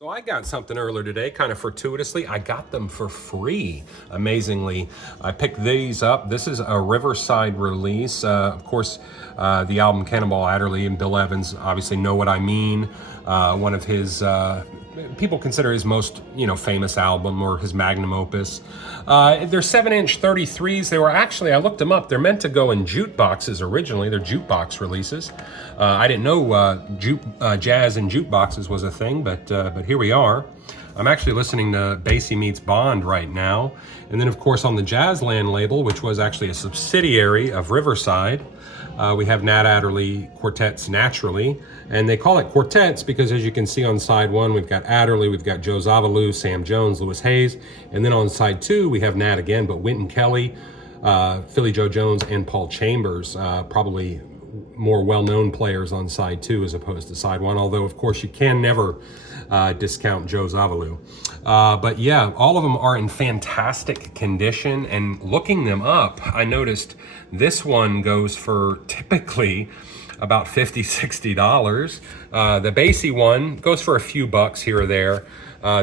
So I got something earlier today, kind of fortuitously. I got them for free, amazingly. I picked these up. This is a Riverside release. Of course, the album Cannonball Adderley and Bill Evans obviously know what I mean. One of his, people consider his most, famous album or his magnum opus. They're 7-inch 33s. They were actually, I looked them up, they're meant to go in jukeboxes originally. They're jukebox releases. I didn't know jazz and jukeboxes was a thing, but here we are. I'm actually listening to Basie Meets Bond right now. And then, of course, on the Jazzland label, which was actually a subsidiary of Riverside, we have Nat Adderley quartets naturally. And they call it quartets because, as you can see on side one, we've got Adderley, we've got Joe Zawinul, Sam Jones, Louis Hayes. And then on side two, we have Nat again, but Wynton Kelly, Philly Joe Jones, and Paul Chambers, probably more well-known players on side two as opposed to side one, although of course you can never discount Joe Zawinul. But yeah, all of them are in fantastic condition, and looking them up, I noticed this one goes for typically about $50-$60. The Basie one goes for a few bucks here or there.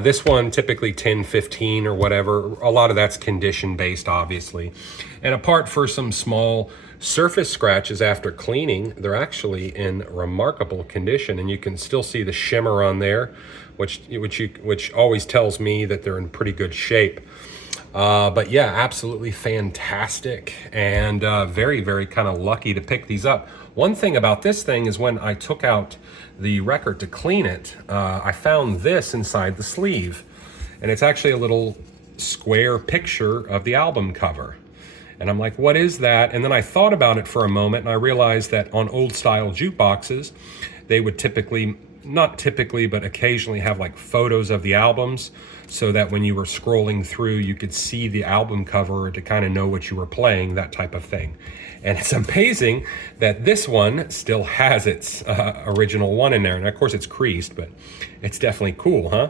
This one typically 10-15 or whatever. A lot of that's condition based, obviously. And apart for some small surface scratches after cleaning, they're actually in remarkable condition, and you can still see the shimmer on there, which always tells me that they're in pretty good shape. But yeah, absolutely fantastic, and very, very kind of lucky to pick these up. One thing about this thing is when I took out the record to clean it, I found this inside the sleeve, and it's actually a little square picture of the album cover. And I'm like, what is that? And then I thought about it for a moment, and I realized that on old style jukeboxes, they would typically, not typically, but occasionally have like photos of the albums, so that when you were scrolling through, you could see the album cover to kind of know what you were playing, that type of thing. And it's amazing that this one still has its original one in there. And of course it's creased, but it's definitely cool, huh?